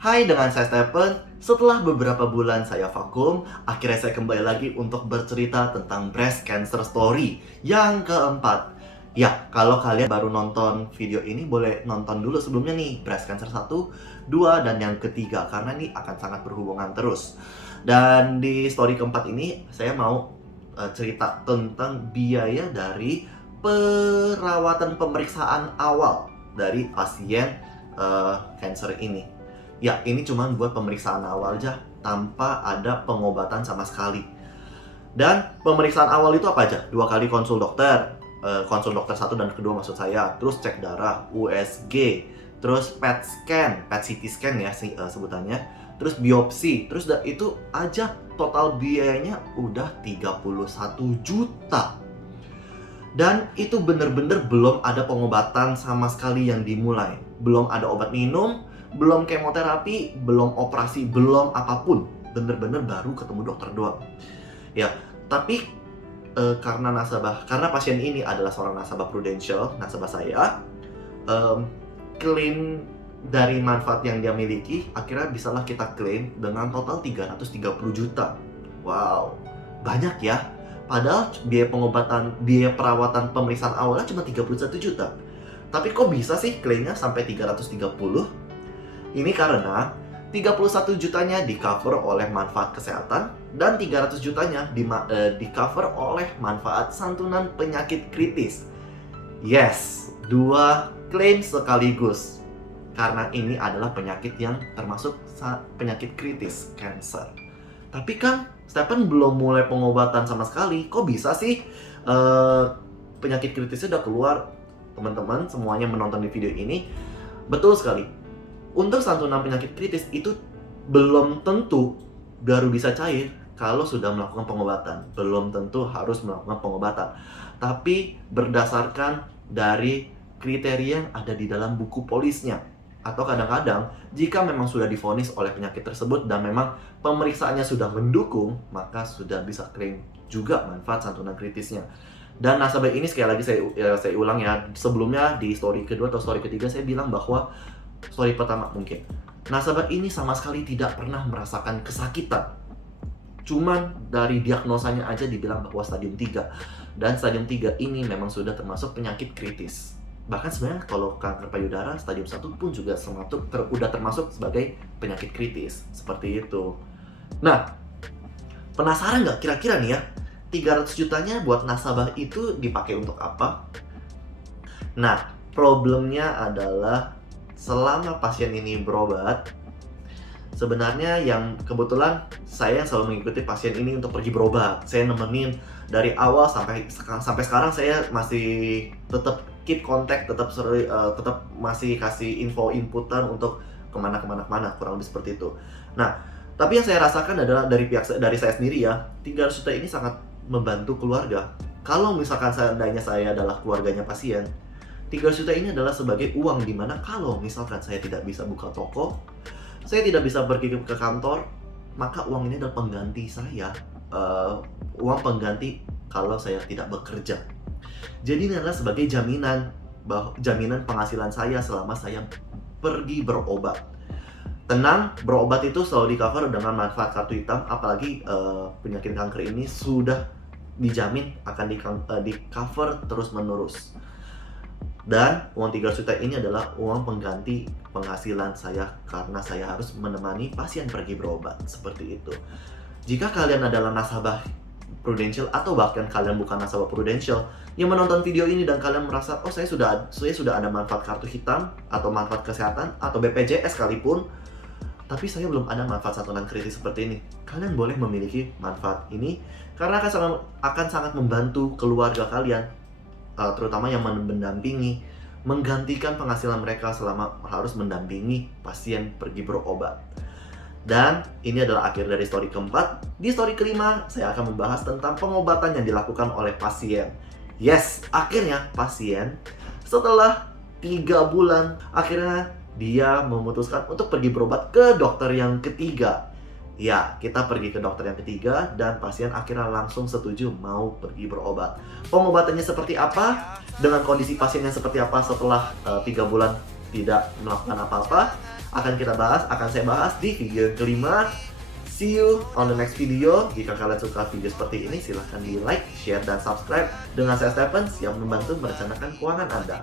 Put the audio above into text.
Hai, dengan saya Stephen. Setelah beberapa bulan saya vakum, akhirnya saya kembali lagi untuk bercerita tentang breast cancer story yang keempat. Ya, kalau kalian baru nonton video ini, boleh nonton dulu sebelumnya nih, breast cancer 1, 2, dan yang ketiga, karena ini akan sangat berhubungan terus. Dan di story keempat ini, saya mau cerita tentang biaya dari perawatan pemeriksaan awal dari pasien cancer ini. Ya, ini cuma buat pemeriksaan awal aja, tanpa ada pengobatan sama sekali. Dan pemeriksaan awal itu apa aja? 2 kali konsul dokter, konsul dokter 1 dan kedua maksud saya, terus cek darah, USG, terus PET scan, PET CT scan ya sebutannya, terus biopsi, terus itu aja total biayanya udah 31 juta. Dan itu bener-bener belum ada pengobatan sama sekali yang dimulai. Belum ada obat minum, belum kemoterapi, belum operasi, belum apapun. Bener-bener baru ketemu dokter doang. Ya, tapi karena pasien ini adalah seorang nasabah Prudential, nasabah saya, klaim dari manfaat yang dia miliki, akhirnya bisalah kita klaim dengan total 330 juta. Wow, banyak ya. Padahal biaya perawatan pemeriksaan awalnya cuma 31 juta. Tapi kok bisa sih klaimnya sampai 330? Ini karena 31 jutanya di cover oleh manfaat kesehatan dan 300 jutanya di cover oleh manfaat santunan penyakit kritis. Yes, 2 klaim sekaligus. Karena ini adalah penyakit yang termasuk penyakit kritis, cancer. Tapi kan Stephen belum mulai pengobatan sama sekali. Kok bisa sih penyakit kritisnya udah keluar? Teman-teman semuanya menonton di video ini, betul sekali. Untuk santunan penyakit kritis itu belum tentu baru bisa cair kalau sudah melakukan pengobatan. Belum tentu harus melakukan pengobatan. Tapi berdasarkan dari kriteria yang ada di dalam buku polisnya. Atau kadang-kadang, jika memang sudah divonis oleh penyakit tersebut dan memang pemeriksaannya sudah mendukung, maka sudah bisa klaim juga manfaat santunan kritisnya. Dan nasabah ini sekali lagi saya ulang ya, sebelumnya di story kedua atau story ketiga saya bilang bahwa, story pertama mungkin, nasabah ini sama sekali tidak pernah merasakan kesakitan. Cuman dari diagnosanya aja dibilang bahwa stadium 3. Dan stadium 3 ini memang sudah termasuk penyakit kritis. Bahkan sebenarnya kalau kanker payudara stadium 1 pun juga udah termasuk sebagai penyakit kritis. Seperti itu. Nah, penasaran nggak kira-kira nih ya, 300 jutanya buat nasabah itu dipakai untuk apa? Nah, problemnya adalah selama pasien ini berobat, sebenarnya yang kebetulan saya selalu mengikuti pasien ini untuk pergi berobat. Saya nemenin dari awal sampai sekarang, saya masih tetap keep kontak, tetap masih kasih inputan untuk kemana, kurang lebih seperti itu. Nah, tapi yang saya rasakan adalah dari saya sendiri ya, 300 juta ini sangat membantu keluarga. Kalau misalkan seandainya saya adalah keluarganya pasien, 300 juta ini adalah sebagai uang dimana kalau misalkan saya tidak bisa buka toko, saya tidak bisa pergi ke kantor, maka uang ini adalah pengganti saya, uang pengganti kalau saya tidak bekerja. Jadi ini adalah sebagai jaminan penghasilan saya selama saya pergi berobat. Tenang, berobat itu selalu di cover dengan manfaat kartu hitam, apalagi penyakit kanker ini sudah dijamin akan di cover terus menerus. Dan uang 300 juta ini adalah uang pengganti penghasilan saya karena saya harus menemani pasien pergi berobat, seperti itu. Jika kalian adalah nasabah Prudential atau bahkan kalian bukan nasabah Prudential yang menonton video ini dan kalian merasa, oh saya sudah ada manfaat kartu hitam atau manfaat kesehatan atau BPJS sekalipun, tapi saya belum ada manfaat santunan kritis seperti ini, kalian boleh memiliki manfaat ini karena akan sangat membantu keluarga kalian, terutama yang mendampingi, menggantikan penghasilan mereka selama harus mendampingi pasien pergi berobat. Dan ini adalah akhir dari story keempat. Di story kelima, saya akan membahas tentang pengobatan yang dilakukan oleh pasien. Yes, akhirnya pasien setelah 3 bulan, akhirnya dia memutuskan untuk pergi berobat ke dokter yang ketiga. Ya, kita pergi ke dokter yang ketiga dan pasien akhirnya langsung setuju mau pergi berobat. Pengobatannya seperti apa? Dengan kondisi pasiennya seperti apa setelah 3 bulan tidak melakukan apa-apa? akan saya bahas di video yang kelima. See you on the next video. Jika kalian suka video seperti ini, silahkan di like, share, dan subscribe. Dengan saya Stephen, siap membantu merencanakan keuangan Anda.